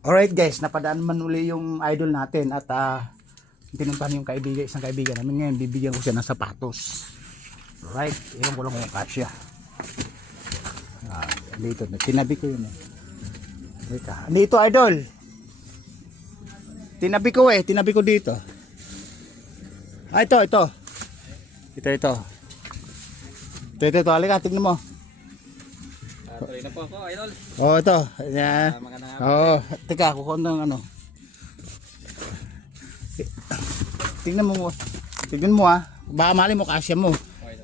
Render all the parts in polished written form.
Alright guys, napadaan man uli yung idol natin at pinuntahan yung isang kaibigan namin ngayon. Bibigyan ko siya ng sapatos. Alright, iwan ko lang kung kasya. Dito, tinabi ko yun eh. Dito idol. Tinabi ko dito. Ito. Ito, halika, tignan mo. Tuloy na po ako, idol. Oh, ito. Yeah. Teka, kukuha ng ano. Tingnan mo. Tingnan mo Baka mali mo kasya mo.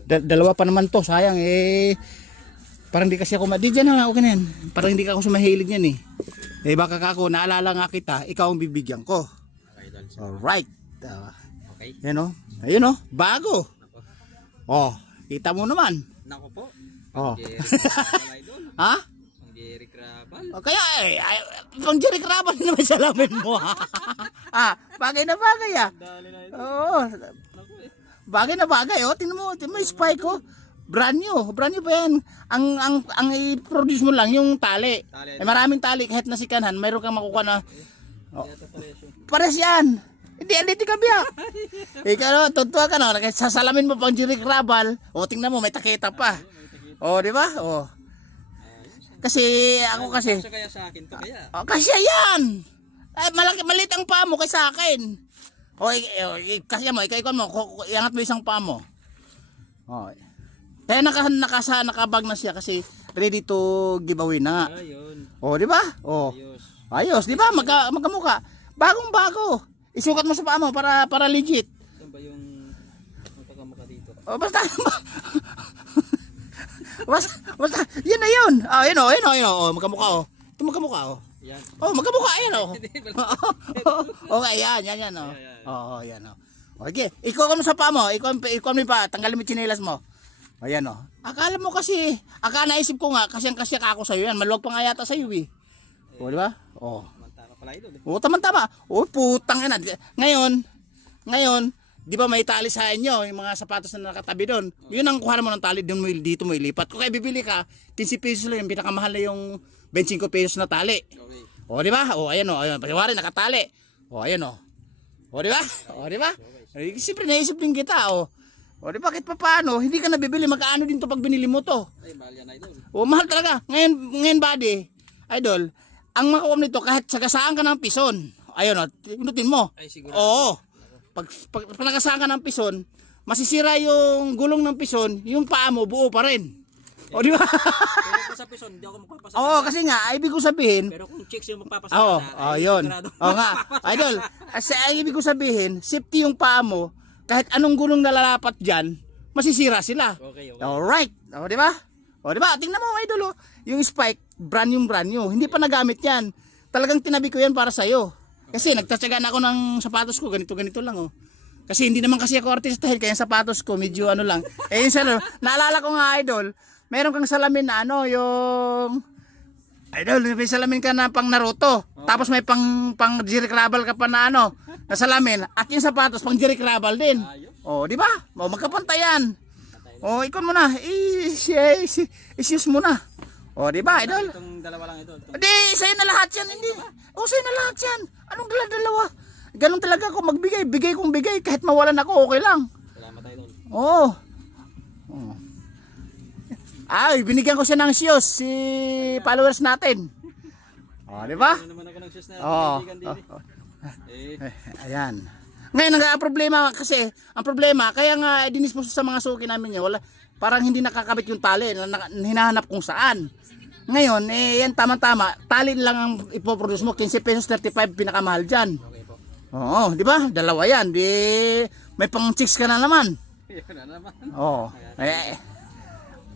Dalawa pa naman to, sayang parang hindi kasi ako di dyan na okay na yan. Parang hindi ka ako sumahilig yan baka ako, naalala nga kita, ikaw ang bibigyan ko. Alright. Okay. Yan ayun bago. Oh, kita mo naman. Nako po. Oh. Idol. Ha? Ang Jerry Crabal. O kaya pang Jerry Crabal naman sa lamin mo bagay na bagay Dali na ito. Oo. Nako Bagay na bagay tingnan mo yung spike brand new pa yan. Ang i-produce mo lang yung tali. Maraming tali kahit nasikanhan mayroon kang makukuha na pares yan. Hindi ka biya. Ikaw tuntua ka sa salamin mo pang Jerry Crabal. Tingnan mo may takita pa. Di ba? Kasi ako kasi. Kasi kaya sa akin to kaya. Kasi yan. Maliit ang paa mo kaysa akin. Kasi mo, ikaw mo, iangat mo isang paa mo. Kaya nakabag na siya kasi ready to give away na nga. Ayun. Di ba? Ayos, di ba? Magkamukha. Bagong-bago. Isukat mo sa paa mo para legit. Saan ba yung magkakamukha dito? Basta, yun na yun. Ayun. Magkamukha Ito magkamukha Yan. Magkamukha ayan Okay, yan. Yan. Okay, ikaw mo sa paa mo. Ikaw mo pa. Tanggalin mo yung tsinelas mo. Ayan Akala mo kasi, naisip ko nga, kasi ako sa'yo yan. Maluwag pa nga yata sa'yo di ba? Mantaka pala idol Tama. Putang ina. Ngayon, di ba may tali sa inyo, yung mga sapatos na nakatabi doon. Yun ang kuha mo ng tali, dito mo ilipat. Kung kaya bibili ka, 15 pesos lang yung pinakamahal na yung 25 pesos na tali. Okay. Di ba? Ayan Pariwari, nakatali. Ayan di ba? Di ba? Siyempre naisip din kita di ba kahit pa paano, hindi ka nabibili, magkaano din to pag binili mo to. Ay, mahal yan idol. Mahal talaga. Ngayon buddy, idol, ang makuha nito kahit sagasaan ka ng pison. Ayun pinutin mo. Ay, siguro. Pag nagasaan ka ng pison, masisira yung gulong ng pison, yung paa mo buo pa rin. Di ba? Pero kung sa pison, hindi ako magpapasa. Kasi nga, ibig ko sabihin, pero kung chicks yung magpapasa. yun. Nga. Idol, ibig ko sabihin, safety yung paa mo, kahit anong gulong na lalapat dyan, masisira sila. Okay. Alright. Di ba? Di ba? Tingnan mo, idol, yung spike, brand new. Hindi pa nagamit yan. Talagang tinabi ko yan para sa'yo. Kasi nagtatsaga na ako ng sapatos ko, ganito lang Kasi hindi naman kasi ako artista kaya yung sapatos ko medyo lang. Naalala ko nga idol, meron kang salamin na yung idol, may salamin ka na pang Naruto. Tapos may pang Jerry Crabal ka pa na na salamin at yung sapatos pang Jerry Crabal din. Di ba? Magkapantayan. Ikaw mo na, is-use mo na. Di ba idol? Itong dalawa lang ito. Hindi, sa'yo na lahat yan. Hindi. Sa'yo na lahat yan. Anong dalawa? Ganun talaga ako magbigay. Bigay kong bigay. Kahit mawalan ako, okay lang. Salamat idol. Binigyan ko siya ng shoes. Si followers natin. Di ba? Ano naman ako nag-shoes na kaibigan din Ayan. Ngayon, ang problema, kaya nga dinisposo sa mga suki namin wala, parang hindi nakakabit yung tali. Hinahanap kung saan. Ngayon, yan tama-tama. Tali lang ang ipoproduce mo. 15 pesos, 35 pinakamahal dyan. Okay po. Di ba? Dalawa yan. May pang chicks ka na naman. Yan na naman.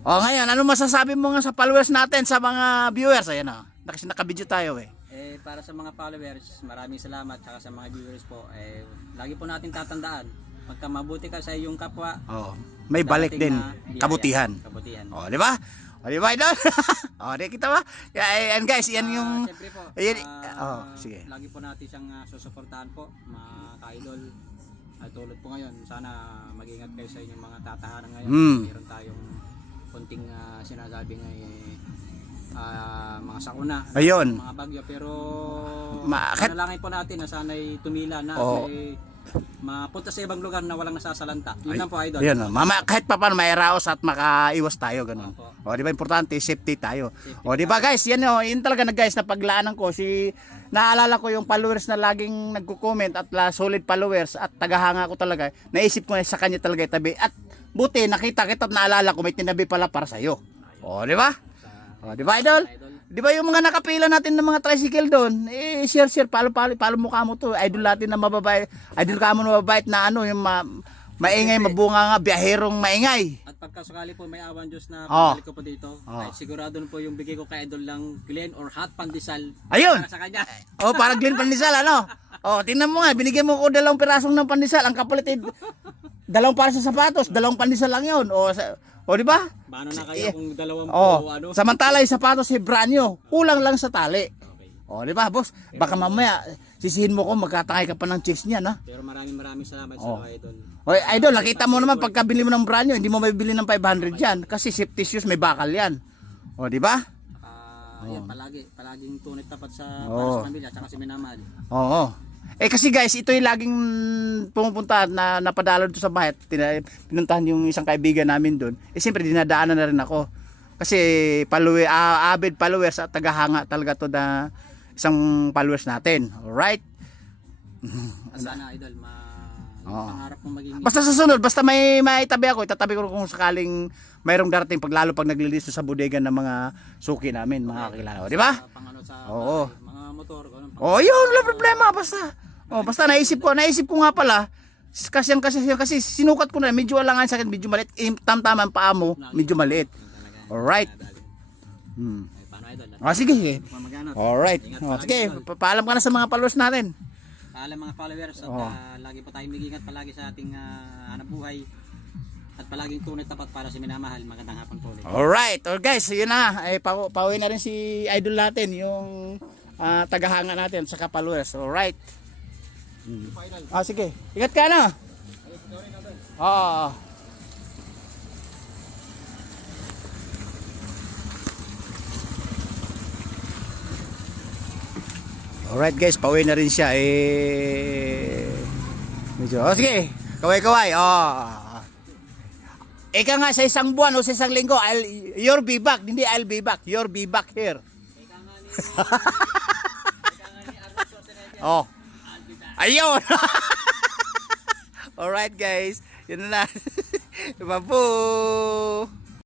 Ngayon, ano masasabi mo nga sa followers natin, sa mga viewers? Ayan kasi nakabidyo tayo para sa mga followers, maraming salamat. Saka sa mga viewers po, lagi po natin tatandaan. Pagka mabuti ka sa iyong kapwa, may balik din. Kabutihan. Di ba? Di ba, idol? Di kita ba? And guys, yan yung... Siyempre po, sige. lagi po natin siyang susuportahan po, mga ka-idol. Tulad po ngayon, sana mag-ingat kayo sa inyong mga tatahanan ngayon. Meron tayong konting sinasabi nga mga sakuna, ayun, mga bagyo, pero panalangin po natin na sana'y tumila na may mapunta sa ibang lugar na walang nasasalanta. Yun lang po, idol. Yun, mama, kahit pa paano may raos at makaiwas tayo ganun. Opo. O di ba importante safety tayo. O di ba guys, yan yun talaga na guys na paglaanan ko naalala ko yung followers na laging nagko-comment at solid followers at tagahanga ko talaga. Naisip ko na sa kanya talaga itabi at buti nakita kita at naalala ko may tinabi pala para sa iyo. O di ba? O di ba idol? Di ba yung mga nakapila natin ng mga tricycle doon, share, follow mukha mo to. Idol natin na mababait, idol ka mo na mababait na yung maingay, mabunga nga, biyaherong maingay. At pagkasakali po may awan Diyos na pabalik ko po dito, kahit sigurado po yung bigay ko kay idol lang Glenn or hot pandesal. Ayun! Para sa kanya. Para Glenn pandesal, ano? Tingnan mo nga, binigyan mo ko 2 pirasong ng pandesal, ang kapalit 2 para sa sapatos, 2 pandesal lang yun. Di ba? Paano na kayo kung 2 Samantala yung sapatos brand new, kulang lang sa tali. Okay. Di ba, boss? Baka mamaya sisihin mo ko magkatangay ka pa ng chicks niyan, ha? Pero maraming salamat sa idol. Idol, nakita mo naman pagkabili mo ng brand new, hindi mo mabibili ng 500 yan kasi safety shoes may bakal yan. Di ba? Yan, palaging tunay tapat sa para sa pamilya at saka si minamahal. Oo. Kasi guys, ito yung laging pumupunta na napadalo dito sa bahay. Pinuntahan yung isang kaibigan namin doon. Siyempre dinadaanan na rin ako. Kasi avid followers at tagahanga talaga to na isang followers natin. Alright? Sana idol, pangarap mong maging Basta sa sunod, basta may itabi ako, itatabi ko kung sakaling mayroong darating lalo pag naglilisto sa bodega ng mga suki namin, mga kakilala. Di ba? Mga motor, ganun. Yun, wala problema, basta. Basta naisip ko nga pala, kasi sinukat ko na, medyo alangan sa akin, medyo maliit. Tamtaman paa mo, medyo maliit. Alright. Paano idol? Sige. Alright. Sige, paalam ka na sa mga followers natin. Paalam mga followers at lagi po tayong mag-ingat palagi sa ating hanap buhay. At palaging tunay tapat para sa minamahal. Magandang hapon po ulit. Alright. Guys, yun na. Pauwi na rin si idol natin, yung tagahanga natin sa followers. Alright. Sige. Ingat ka na. Alright guys, pauwi na rin siya. Sige. Kaway-kaway. Ika nga sa isang buwan o sa isang linggo, you'll be back. Hindi I'll be back. You'll be back here. Ayun. Alright guys. Yun na. Babu.